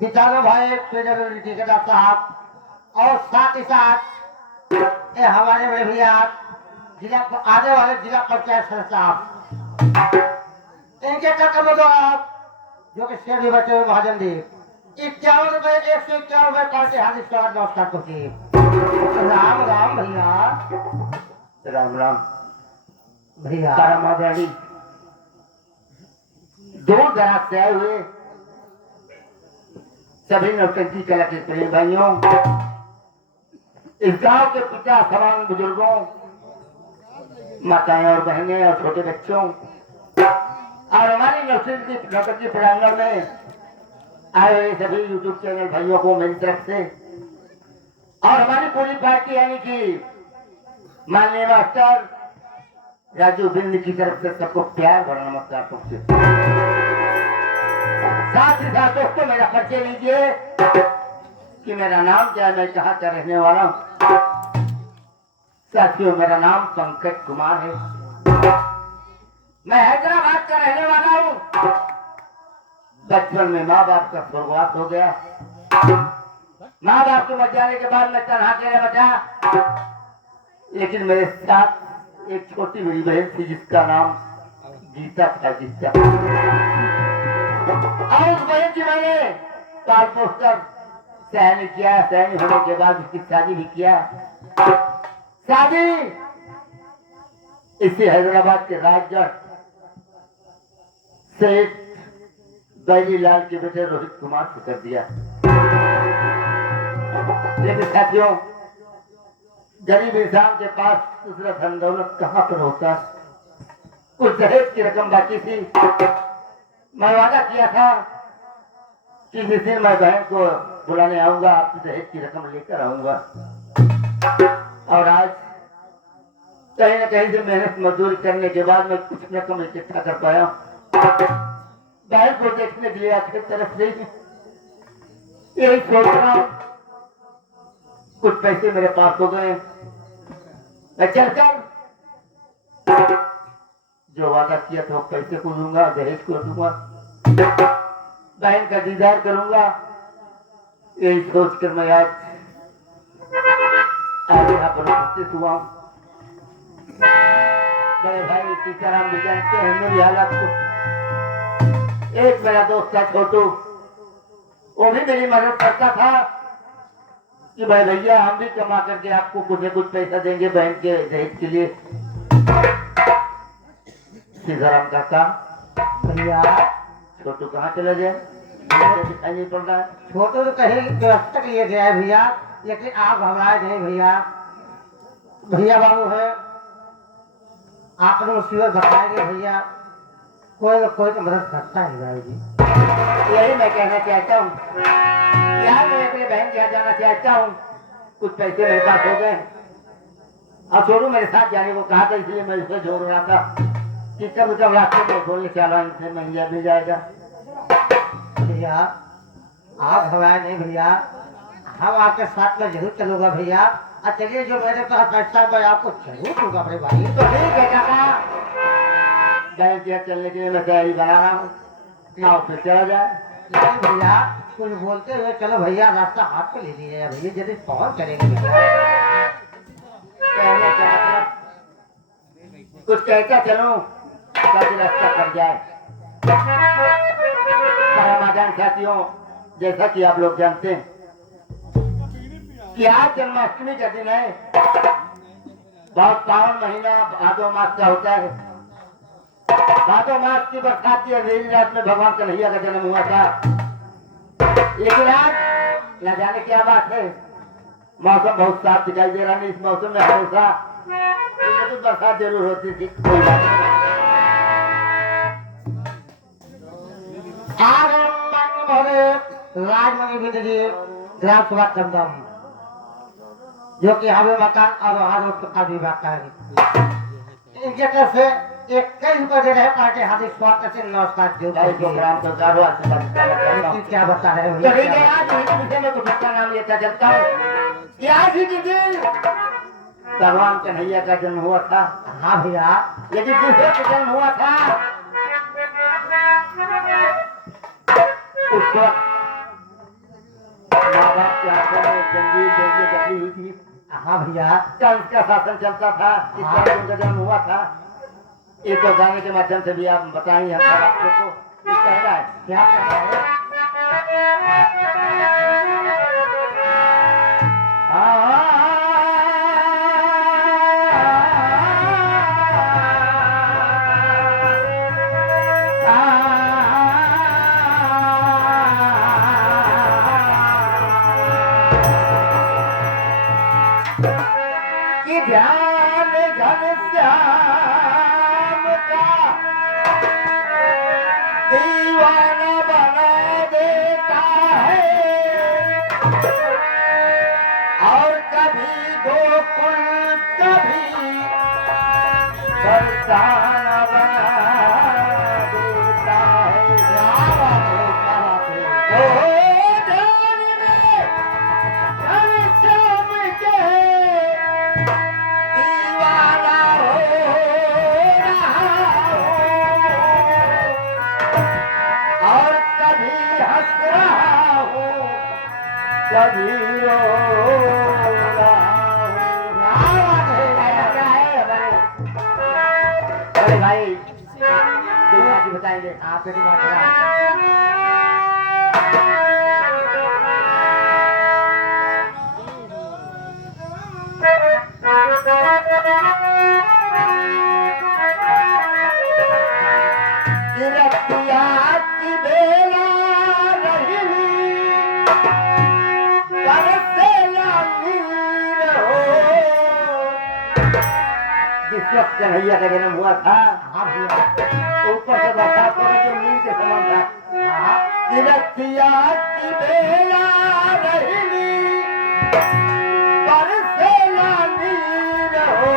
विचारो भाई पेडब्ल्यूडी के डॉक्टर साहब और साथ ही साथ ये हमारे बड़े भैया जिला आने वाले जिला पंचायत सदस्य साहब इनके कर्तव्य दो आप जो कि शेर भी बचे हुए महाजन जी 51 रुपए 151 रुपए पार्टी हार्दिक स्वागत नमस्कार करती राम राम भैया राम राम भैया कारामादारी दूर दराज से आए हुए सभी नौटंकी कला के प्रेम भाइयों, इस गांव के पिता समान बुजुर्गों, माताएं और बहनें और छोटे बच्चों और हमारी नौटंकी प्रांगण में आए हुए सभी यूट्यूब चैनल भाइयों को मेरी तरफ से और हमारी पूरी पार्टी यानी कि माननीय मास्टर राजू बिंद की तरफ से सबको प्यार भरा नमस्कार पहुंचे। साथ ही साथ दोस्तों मेरा परिचय लीजिए कि मेरा नाम क्या है, मैं कहाँ का रहने वाला हूँ। साथियों मेरा नाम पंकज कुमार है, मैं हैदराबाद का रहने वाला हूँ। बचपन में माँ बाप का स्वर्गवास हो गया, माँ बाप के मर जाने के बाद मैं तनहा अकेला बचा, लेकिन मेरे साथ एक छोटी बड़ी बहन थी जिसका नाम गीता था। गीता और उस बहन की मैंने पाल पोस कर सहन किया, सहन होने के बाद उसकी शादी भी किया। शादी इसी हैदराबाद के राजगढ़ सेठ बैली लाल के बेटे रोहित कुमार से कर दिया। लेकिन साथियों गरीब इंसान के पास दूसरा धन दौलत कहाँ पर होता है। कुछ दहेज की रकम बाकी थी, मैं वादा किया था कि जिस दिन मैं बहन को बुलाने आऊंगा आपकी दहेज की रकम लेकर आऊंगा। और आज कहीं न कहीं से मेहनत मजदूरी करने के बाद मैं कुछ रकम इकट्ठा कर पाया। बहन को देखने के लिए आखिर तरफ से यही सोच रहा हूं, कुछ पैसे मेरे पास हो गए, मैं चलकर जो वादा किया था पैसे को दूंगा, दहेज को दूंगा, बहन का दीदार करूंगा। यही सोचकर मैं आज यहाँ पर उपस्थित हुआ हूँ। मेरे भाई सीताराम भी जानते हैं मेरी हालत को। एक मेरा दोस्त था छोटू, वो भी मेरी मदद करता था कि भाई भैया हम भी कमा करके आपको कुछ न कुछ पैसा देंगे बहन के दहेज के लिए। सीताराम काका भैया छोटू कहाँ चला जाए, दिखाई नहीं पड़ रहा है। छोटू तो कहीं व्यवस्था के लिए गया है भैया, लेकिन आप घबराए नहीं भैया। भैया बाबू है, आपने मुसीबत बताएंगे भैया, कोई न कोई तो मदद करता है भाई जी। यही मैं कहना चाहता हूँ, यार मैं अपने बहन के यहाँ जाना चाहता हूँ, कुछ पैसे मेरे पास हो गए और छोटू मेरे साथ जाने को कहा था, इसलिए मैं उसे जोड़ रहा था कि कब रास्ते में बोलने चला इनसे महिला मिल जाएगा। भैया आप घबराए नहीं भैया, हम आपके साथ में जरूर चलूंगा भैया। और चलिए जो मेरे पास पैसा मैं आपको जरूर दूंगा अपने भाई। तो ठीक है काका, बहन के यहाँ चलने के लिए मैं तैयारी बना रहा हूँ, आओ फिर चला जाए। लेकिन भैया कुछ बोलते हुए चलो भैया रास्ता हाथ पे ले लिया भैया जल्दी कौन करेंगे कहने का मतलब कुछ कहता चलो ताकि रास्ता कट जाए। परमादान साथियों, जैसा कि आप लोग जानते हैं कि आज जन्माष्टमी का दिन है। बहुत पावन महीना भादो मास का होता है। भादो मास की बरसात की अंधेरी रात में भगवान कन्हैया का जन्म हुआ था। लेकिन आज न जाने क्या बात है, मौसम बहुत साफ दिखाई दे रहा है। इस मौसम में हमेशा तो बरसात जरूर होती थी। कोई बात नहीं। राजमणि बिंद जी ग्राम सभा चंदम जो कि हमें मकान और वहाँ का विभाग का है। इनके तरफ से 21 बजे रहे पार्टी हार्दिक स्वागत से नमस्कार जो प्रोग्राम तो गारवा से क्या बता रहे तो हैं ठीक है। आज इस विषय में कुछ अपना नाम लेता चलता हूँ कि आज ही के दिन भगवान कन्हैया का जन्म हुआ था। हाँ भैया यदि दूसरे का जन्म हुआ था उस वक्त माँ बाप के हाथों में जंजीर जैसे जकड़ी हुई थी। हाँ भैया कंस का शासन चलता था। इस वक्त उनका जन्म हुआ था। ये तो गाने के माध्यम से भी आप बताएंगे हम सब आपको को कह रहा है। क्या कह रहे हैं कि ध्यान घनश्याम का दीवाना बना देता है और कभी गोकुल कभी बरसाना बना देता है। क्या बात है, क्या बात है। ओ ध्यान में घनश्याम के दीवाना हो रहा हूँ और कभी हंस रहा हूँ कभी रो रहा हूँ। अरे भाई दुनिया की बताएंगे आप मेरी बात करा रतिया की बेला रही बरसे नीर हो। जिस वक्त कन्हैया का जन्म हुआ था हाँ भैया ऊपर से बरसात हो रही जो नींद के समान था। रतिया की बेला रही बरसे नीर हो।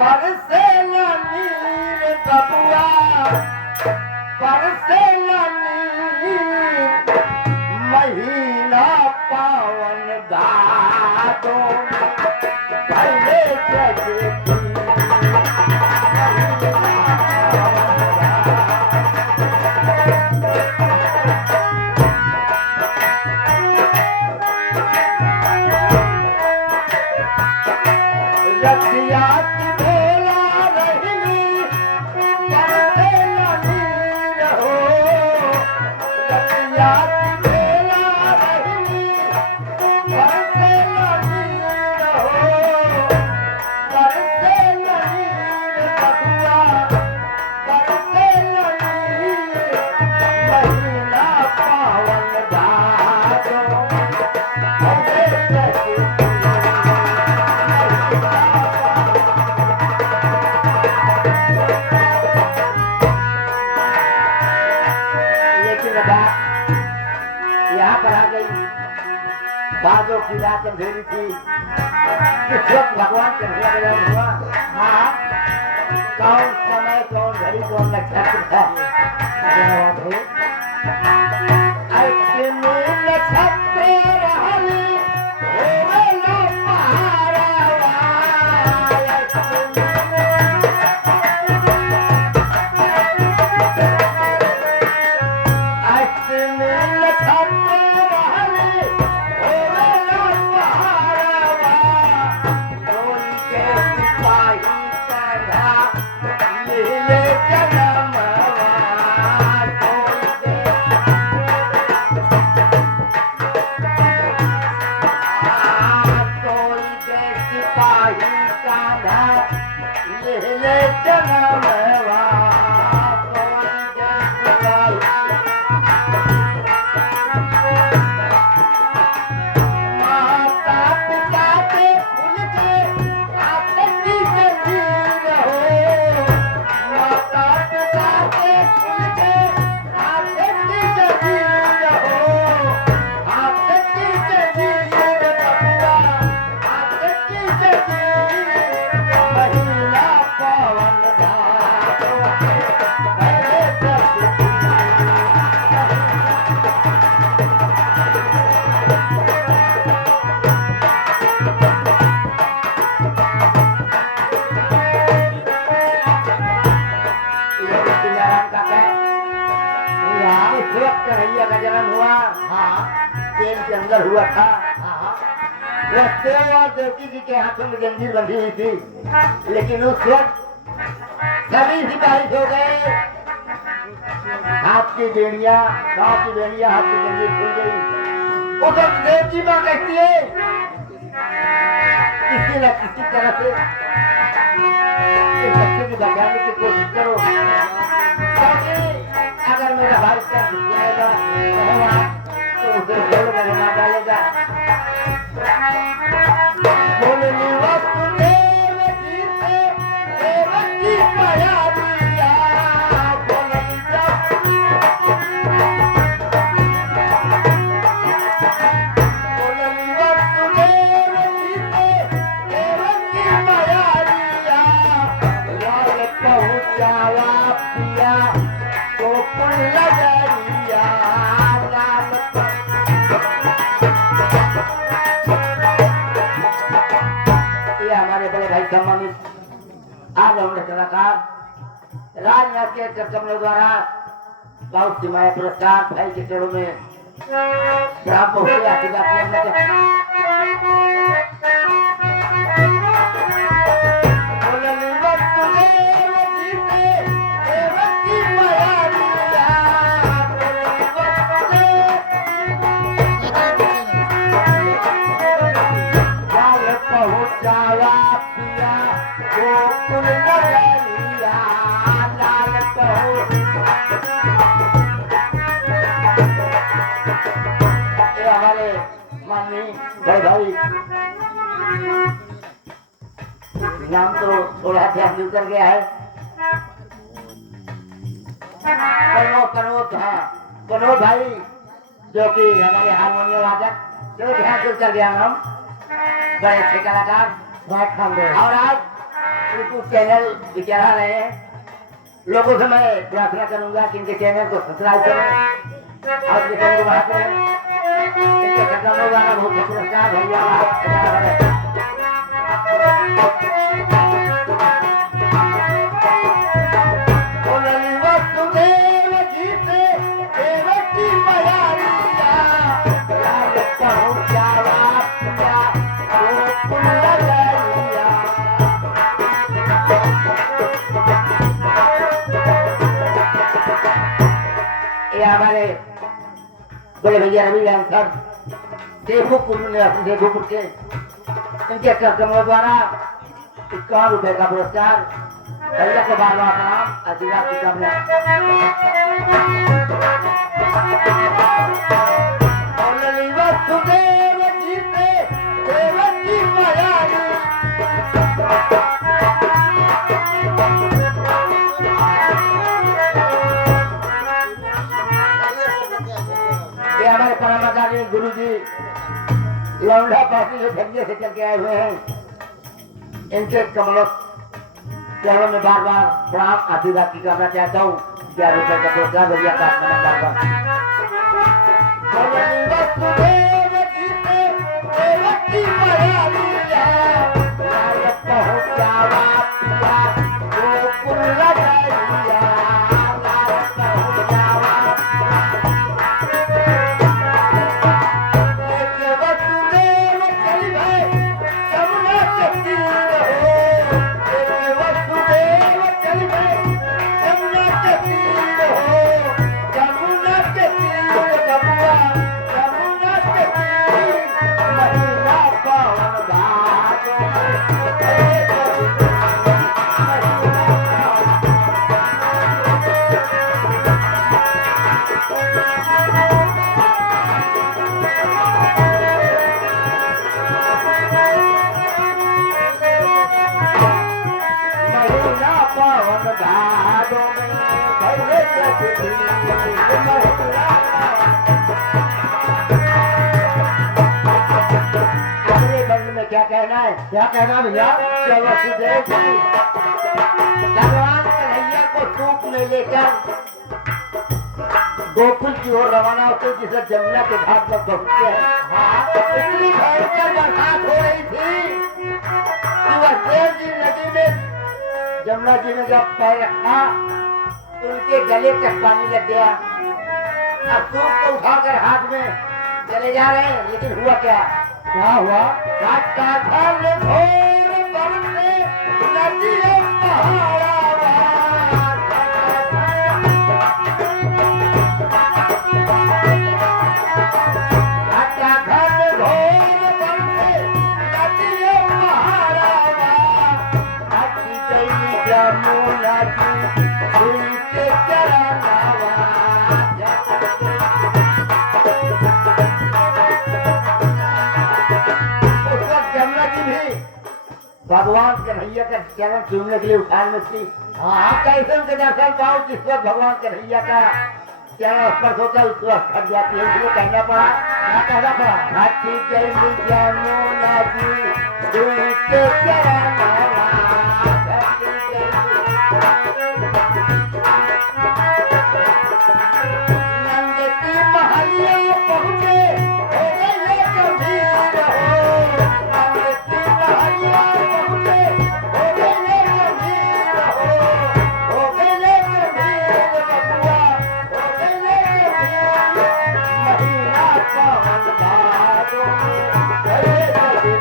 बरसे नीर बबुआ बरसे नीर महीना पावन भादो भले जगती रतिया की बेला रही बरसे नीर हो। रतिया की बेला रही बरसे नीर हो। बरसे नीर बबुआ बरसे नीर महीना पावन भादो भले जगती लेकिन बात यहाँ पर आ गई। भादों की रात अंधेरी थी। इस वक्त भगवान कन्हैया का जन्म हुआ। हाँ कौन समय कौन घड़ी कौन नक्षत्र था। ऐसे में नक्षत्र रहने होवे ना पहाड़वा। ऐसे में हुआ था हाँ हाँ वह देव और देवकी जी के हाथों में जंजीर बंधी हुई थी, लेकिन उस वक्त सभी सिपाही सो गए। हाथ की बेड़िया, गांव की बेड़िया, हाथ की जंजीर खुल गई। उस वक्त देव की मां कहती है किसी न किसी तरह से इस बच्चे को बचाने की कोशिश करो, क्योंकि अगर मेरा भाई इसका सुनेगा तो उसे जेल में रहना डालेगा। बोलनी वसुदेव जी से देवकी माया दिया, बोलनी वसुदेव जी से देवकी माया दिया, लाल पहुंचावा पिया गोकुल नगरिया, लाल ये हमारे बड़े भाई सम्मानित आज हमने कलाकार राजनाथ के कमलों द्वारा बहुत सिमाया पुरस्कार भाई के चरणों में प्राप्त हो गया। पहुंचाया पिया गोकुल नगरिया, लाल ये हमारे माननीय भाई भाई नाम तो थोड़ा ध्यान उतर गया है, कनोद, हाँ कनोद भाई जो कि हमारे हारमोनियम वादक, जो ध्यान उतर गया नाम, बड़े अच्छे कलाकार। और आज यूट्यूब चैनल भी चला रहे हैं। लोगों से मैं प्रार्थना करूंगा कि इनके चैनल को सब्सक्राइब करें और इनके चैनल को बढ़ाते रहें। इनके कदमों द्वारा बहुत पुरस्कार भैया। वसुदेव जी से देवकी माया दिया, लाल पहुंचावा पिया गोकुल नगरिया। ये हमारे बड़े भैया रविलाल सर देखोपुर के इनके कमलों द्वारा 51 रुपए का पुरस्कार भैया को बार बार प्रणाम। आशीर्वाद की कामना। वसुदेव जी से देवकी माया ये हमारे परमाचार्य गुरु जी लौंडा पार्टी से धनिया से चल के आए हुए हैं। इनके कमलों चरणों में बार बार प्रणाम आशीर्वाद की कामना चाहता हूँ। 11 रुपए का पुरस्कार भैया का बार बार। वसुदेव जी से देवकी माया दिया, लाल पहुंचावा पिया गोकुल नगरिया, लाल पहुंचावा। एक वसुदेव चली भाई यमुना के तीर हो, एक वसुदेव चली भाई यमुना के तीर हो, यमुना के तीर बबुआ, यमुना के तीर महीना पावन भादो महीना पावन भादो में भैले चतुर्थी महीना। अपने बंद में क्या कहना है? क्या कहना भैया? कि वसुदेव जी भगवान कन्हैया को सूप में लेकर गोकुल की ओर रवाना होते जिसे जमुना के घाट पर पहुंचते हैं। इतनी भयंकर बरसात हो रही थी कि वसुदेव जी नदी में, जमुना जी ने जब पैर रखा तो उनके गले तक पानी लग गया। अब सूप को उठाकर हाथ में चले जा रहे हैं, लेकिन हुआ क्या? क्या हुआ? रात का घर घोर बरसे नदियों पहाड़ा भगवान कन्हैया का चरण चूमने के लिए उठान में थी। हाँ, कैसे उनके दर्शन पाओ जिस वक्त भगवान कन्हैया का चरण स्पर्श होता है उस वक्त थक जाती है, इसलिए कहना पड़ा। क्या कहना पड़ा? हाथी जैसी जमुना जी दुई के चरण नंद की महलिया पहुंचे हो गए गंभीर हो, नंद की महलिया पहुंचे हो गए गंभीर हो गए गंभीर बबुआ हो गए गंभीर महीना पावन भादों में गए गंभीर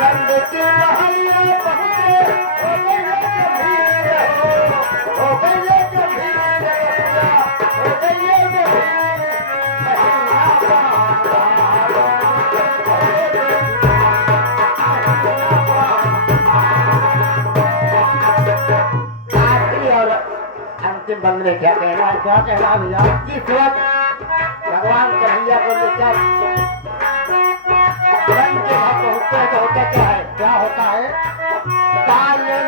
नंद की महलिया पहुंचे हो गए गंभीर हो गए गंभीर बबुआ हो गए गंभीर महीना पावन आखिरी और अंतिम बंद में क्या कहना है? क्या कहना भैया? जिस वक्त भगवान कन्हैया को लेकर वन के घर पहुंचते हैं तो होता क्या है? क्या होता है? ताले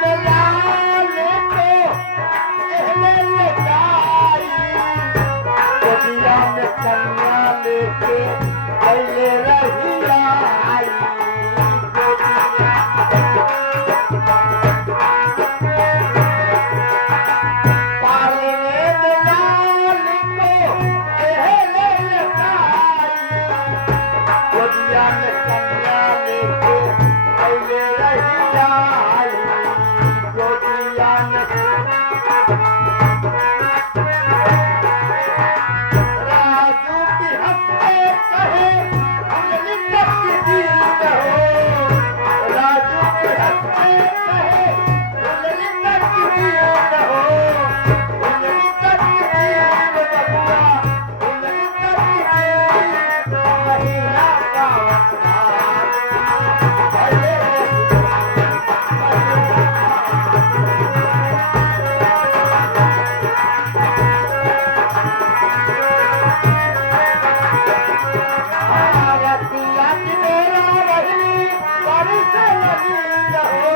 मिलाले को एहले लगाई, गोदिया में कन्या लेके पहले रहिया आई, ताले मिलाले को एहले लगाई, गोदिया में कन्या लेके पहले रहिया आई, गोदिया में राजू की हंसते कहे उंगली कटती रहो, राजू की हंसते कहे उंगली कटती रहो, उंगली कटती बबुआ उंगली कटती महीना पावन रतिया की मेरा रही बारिश लगी रहो,